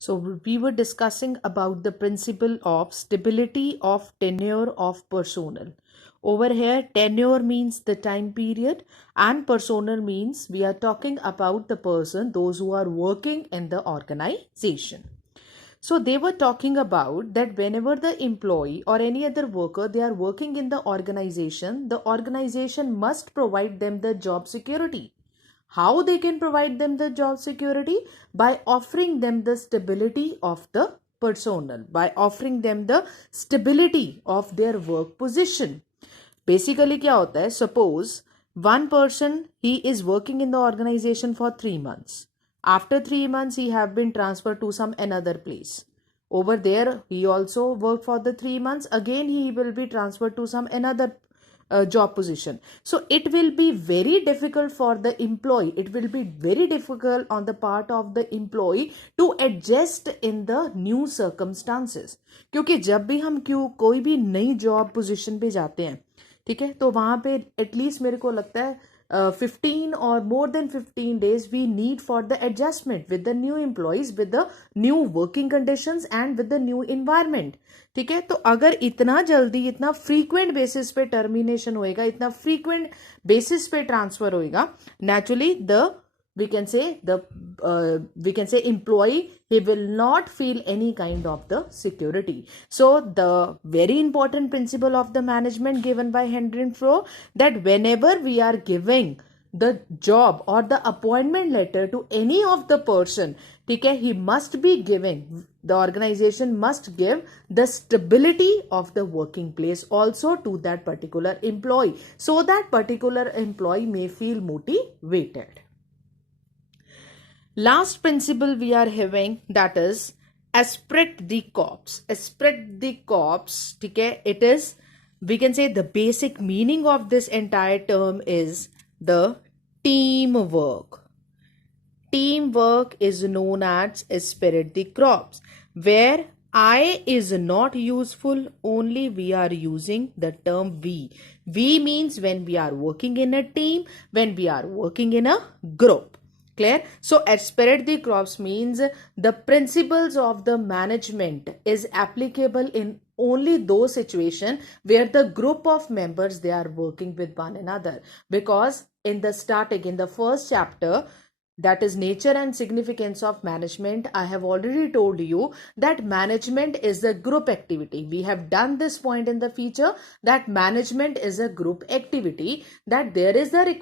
So we were discussing about the principle of stability of tenure of personnel. Over here, tenure means the time period, and personnel means we are talking about the person, those who are working in the organization. So they were talking about that whenever the employee or any other worker they are working in the organization must provide them the job security. How they can provide them the job security? By offering them the stability of the personnel, by offering them the stability of their work position. Basically क्या होता है? Suppose one person he is working in the organization for 3 months. After 3 months he have been transferred to some another place. Over there he also worked for the 3 months. Again he will be transferred to some another job position. So it will be very difficult for the employee, it will be very difficult on the part of the employee to adjust in the new circumstances. क्योंकि जब भी हम कोई भी नई job position पे जाते हैं, ठीक है, तो वहां पे एटलीस्ट मेरे को लगता है 15 or more than 15 days we need for the adjustment with the new employees, with the new working conditions and with the new environment. ठीक है, तो अगर इतना जल्दी इतना फ्रीक्वेंट बेसिस पे टर्मिनेशन होएगा, इतना फ्रीक्वेंट बेसिस पे ट्रांसफर होएगा, naturally the we can say employee he will not feel any kind of the security. So the very important principle of the management given by Henry Froh, that whenever we are giving the job or the appointment letter to any of the person, okay, he must be giving, the organization must give the stability of the working place also to that particular employee, so that particular employee may feel motivated. Last principle we are having, that is esprit de corps. Esprit de corps, okay, it is, we can say the basic meaning of this entire term is the teamwork. Teamwork is known as esprit de corps, where I is not useful, only we are using the term we. We means when we are working in a team, when we are working in a group. Clear? So esprit de corps means the principles of the management is applicable in only those situations where the group of members they are working with one another. Because in the starting, in the first chapter, that is nature and significance of management, I have already told you that management is a group activity. We have done this point in the feature that management is a group activity, that there is the requirement